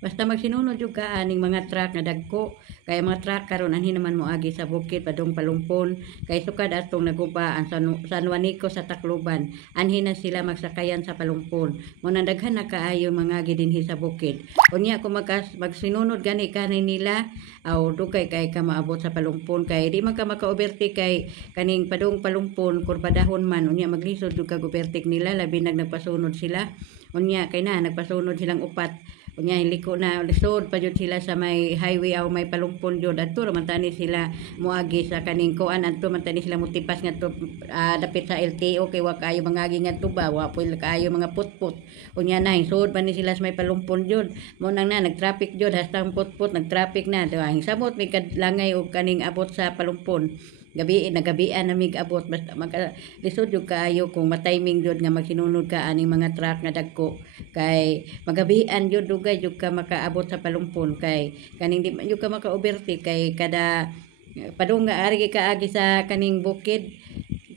Basta magsinunod jud ka aning mga truck nga dagko. Kay mga truck karon anhi naman mo agi sa bukid padung palumpon. Kay sukad atong naguba ang San Juanico sa Tacloban. Anhi na sila magsakayan sa palumpon. Muna daghan na kaayo mga dinhi sa bukid. Unya kung magsinunod gani kanay nila aw dugay kay ka maabot sa palumpon kay di man ka maka-overtake kay kaning padung palumpon kurbadahon man unya maglisod jud ka overtake nila labi nagpasunod sila. Unya kay na nagpasunod silang upat. Unya liko na lisod pa jud sila sa may highway aw may palumpon jud adto man tani sila moagi sa kaning kuan adto man tani sila motipas ngadto dapit sa LTO kay wa kaayo mangagi ngadto ba wa poy kaayo mga putput. Unya na hisod pa ni sila sa may palumpon jud mo nang na nagtraffic jud hastang putput nagtraffic na diba samot may kadlangay og kaning abot sa palumpon. Nagabian na mig abot basta lisod jud kaayo kung matiming jud nga magsinunod ka aning mga truck nga dagko kay magabian jud dugay jud ka makaabot sa palumpon kay kaning di man jud ka maka-overtake kay kada padung nga ari ka agi sa kaning bukid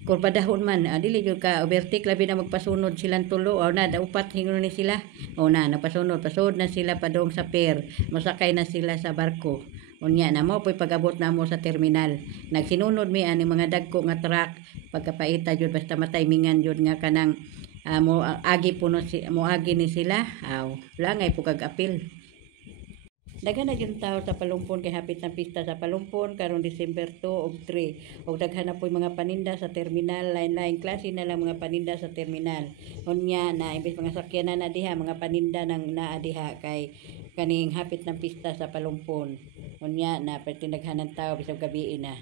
kurbadahon man dili jud ka overtake labi na magpasunod silang tulo o na upat hingon ni sila o na nagpasunod pasod na sila padung sa pier masakay na sila sa barko. Unya na mo poy pag-abot na mo sa terminal. Nagsinunod mi ani mga dagko nga truck pagkapaita jud basta matimingan jud nga kanang mo agi puno mo agi ni sila. Langay po kag-apil. Daghan na yung tao sa palumpon kay hapit ng pista sa palumpon karong December 2 ug 3 ug daghan na po mga paninda sa terminal lain-lain klase na lang mga paninda sa terminal. Unya na imbes mga sakyanan na diha mga paninda nang naa diha kay kaning hapit ng pista sa palumpon. Unya na pati daghan ng tao bisag gabi na.